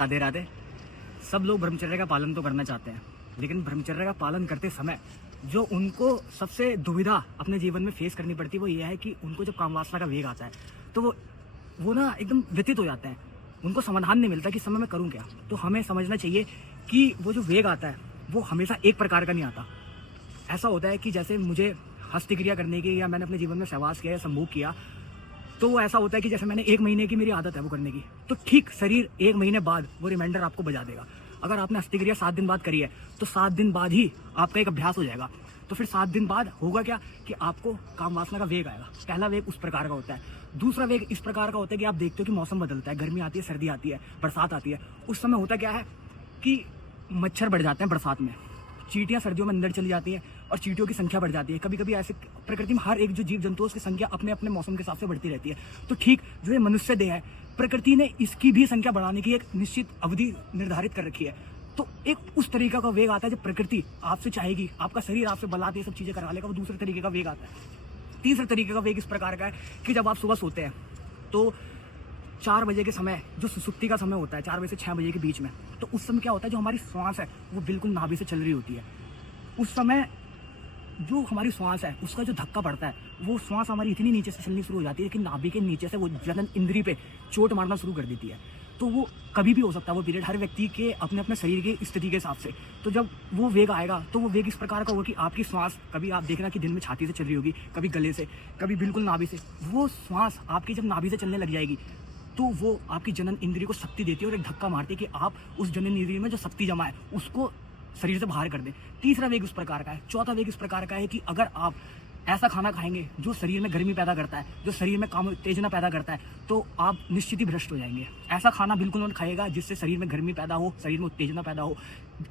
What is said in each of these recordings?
राधे राधे। सब लोग ब्रह्मचर्य का पालन तो करना चाहते हैं, लेकिन ब्रह्मचर्य का पालन करते समय जो उनको सबसे दुविधा अपने जीवन में फेस करनी पड़ती है वो ये है कि उनको जब काम वासना का वेग आता है तो वो ना एकदम व्यतीत हो जाते हैं। उनको समाधान नहीं मिलता कि समय में करूं क्या। तो हमें समझना चाहिए कि वो जो वेग आता है वो हमेशा एक प्रकार का नहीं आता। ऐसा होता है कि जैसे मुझे हस्तक्रिया करने की या मैंने अपने जीवन में सहवास किया या संभोग किया, तो वो ऐसा होता है कि जैसे मैंने 1 महीने की मेरी आदत है वो करने की, तो ठीक शरीर 1 महीने बाद वो रिमाइंडर आपको बजा देगा। अगर आपने हस्तक्रिया 7 दिन बाद करी है तो 7 दिन बाद ही आपका एक अभ्यास हो जाएगा। तो फिर 7 दिन बाद होगा क्या कि आपको काम वासना का वेग आएगा। पहला वेग उस प्रकार का होता है। दूसरा वेग इस प्रकार का होता है कि आप देखते हो कि मौसम बदलता है, गर्मी आती है, सर्दी आती है, बरसात आती है। उस समय होता क्या है कि मच्छर बढ़ जाते हैं बरसात में, चींटियां सर्दियों में अंदर चली जाती हैं और चींटियों की संख्या बढ़ जाती है। कभी कभी ऐसे प्रकृति में हर एक जो जीव जंतु उसकी संख्या अपने अपने मौसम के हिसाब से बढ़ती रहती है। तो ठीक जो ये मनुष्य देह है, प्रकृति ने इसकी भी संख्या बढ़ाने की एक निश्चित अवधि निर्धारित कर रखी है। तो एक उस तरीका का वेग आता है जब प्रकृति आपसे चाहेगी, आपका शरीर आपसे बलाते ये सब चीजें करा लेगा, वो दूसरे तरीके का वेग आता है। तीसरे तरीके का वेग इस प्रकार का है कि जब आप सुबह सोते हैं तो 4 बजे के समय जो सुसुप्ति का समय होता है, 4 बजे से 6 बजे के बीच में, तो उस समय क्या होता है जो हमारी श्वास है वो बिल्कुल नाभि से चल रही होती है। उस समय जो हमारी श्वास है उसका जो धक्का पड़ता है वो श्वास हमारी इतनी नीचे से चलनी शुरू हो जाती है कि नाभि के नीचे से वो जनन इंद्री पे चोट मारना शुरू कर देती है। तो वो कभी भी हो सकता है वो पीरियड, हर व्यक्ति के अपने अपने शरीर की स्थिति के हिसाब से। तो जब वो वेग आएगा तो वो वेग इस प्रकार का होगा कि आपकी श्वास कभी आप देखना कि दिन में छाती से चल रही होगी, कभी गले से, कभी बिल्कुल नाभि से। वो श्वास आपकी जब नाभि से चलने लग जाएगी तो वो आपकी जनन इंद्रिय को शक्ति देती है और एक धक्का मारती है कि आप उस जनन इंद्रिय में जो शक्ति जमा है उसको शरीर से बाहर कर दें। तीसरा वेग उस प्रकार का है। चौथा वेग इस प्रकार का है कि अगर आप ऐसा खाना खाएंगे जो शरीर में गर्मी पैदा करता है, जो शरीर में काम उत्तेजना पैदा करता है, तो आप निश्चित ही भ्रष्ट हो जाएंगे। ऐसा खाना बिल्कुल मत खाइएगा जिससे शरीर में गर्मी पैदा हो, शरीर में उत्तेजना पैदा हो।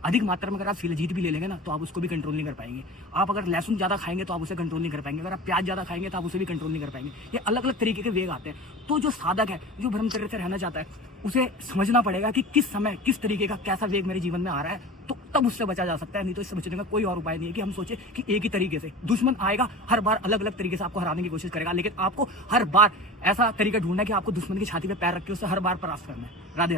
अधिक मात्रा में अगर आप शिलजीत भी ले लेंगे ना तो आप उसको भी कंट्रोल नहीं कर पाएंगे। आप अगर लहसुन ज़्यादा खाएंगे तो आप उसे कंट्रोल नहीं कर पाएंगे। अगर आप प्याज ज़्यादा खाएंगे तो आप उसे भी कंट्रोल नहीं कर पाएंगे। ये अलग अलग तरीके के वेग आते हैं। तो जो साधक है, जो ब्रह्मचर्य से रहना चाहता है, उसे समझना पड़ेगा कि किस समय किस तरीके का कैसा वेग मेरे जीवन में आ रहा है, तो तब उससे बचा जा सकता है। नहीं तो इससे बचने का कोई और उपाय नहीं है कि हम सोचे कि एक ही तरीके से। दुश्मन आएगा, हर बार अलग अलग तरीके से आपको हराने की कोशिश करेगा, लेकिन आपको हर बार ऐसा तरीका ढूंढना है कि आपको दुश्मन की छाती पे पैर रख के उससे हर बार परास्त करना है। राधे।